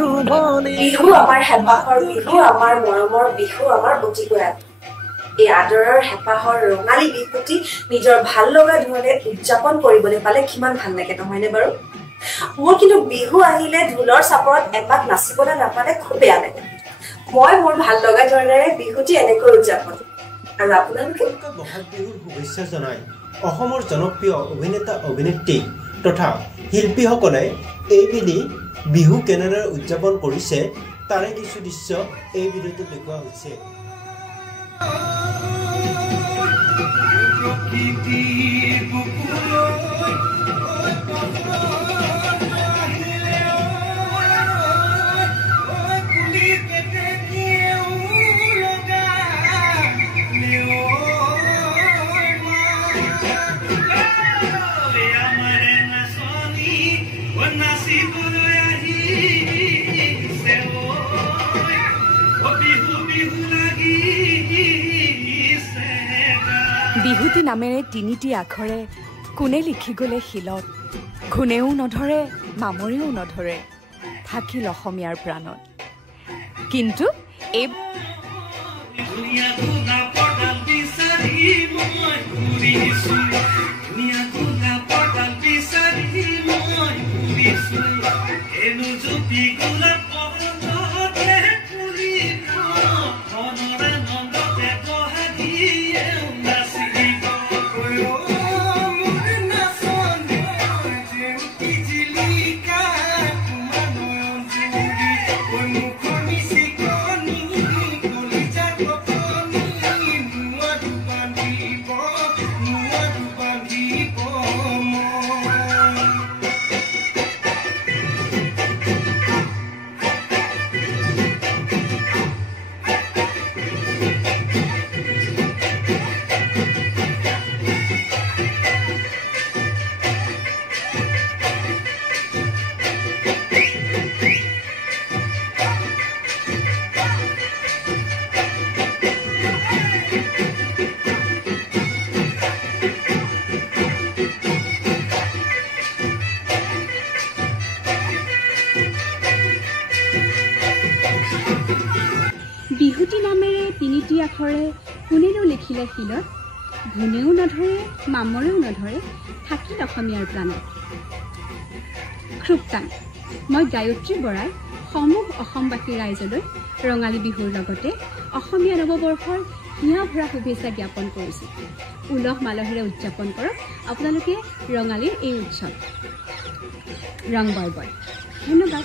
বিহু আমাৰ হেঁপাহৰ বিহু আমাৰ মৰমৰ বিহু আমাৰ অতিকৈ এই আদৰৰ হেঁপাহৰ ৰঙালী বিহুটি নিজৰ ভাল লগা ধৰণে উদযাপন কৰিবলৈ পালে কিমান ভাল লাগে নহয়নে বাৰু মোৰ কিন্তু বিহু আহিলে ঢোলৰ চাপৰত এপাক নাচিবলৈ নাপালে খুব বেয়া লাগে মই মোৰ ভাল লগা ধৰণেৰে বিহুটি এনেকৈ উদযাপন আৰু আপোনালোকে বহাগ বিহুৰ শুভেচ্ছা জনাই অসমৰ জনপ্ৰিয় অভিনেতা অভিনেত্ৰী তথা শিল্পীসকলে এইবেলি বিহু কেনেদৰে উদযাপন কৰিছে তাৰে কিছু দৃশ্য এই ভিডিঅ'টোত দেখুওৱা হৈছে বিহুটি নামেৰে তিনিটি আখৰে কোনে লিখি গ'লে শিলত ঘুণেও নধৰে মামৰেও নধৰে থাকিল অসমীয়াৰ প্ৰাণত কিন্তু এই বিহুটি নামেৰে তিনিটি আখৰে কোনেও লিখিলে শিলত ঘুণেও নধৰে মামৰেও নধৰে থাকিল অসমীয়াৰ প্ৰাণত খুব টান মই গায়ত্ৰী বৰাই সমূহ অসমবাসী ৰাইজলৈ ৰঙালী বিহুৰ লগতে অসমীয়া নৱবৰ্ষৰ হিয়া ভৰা শুভেচ্ছা জ্ঞাপন কৰিছোঁ উলহ মালহেৰে উদযাপন কৰক আপোনালোকে ৰঙালীৰ এই উৎসৱ ৰং বয় বয় ধন্যবাদ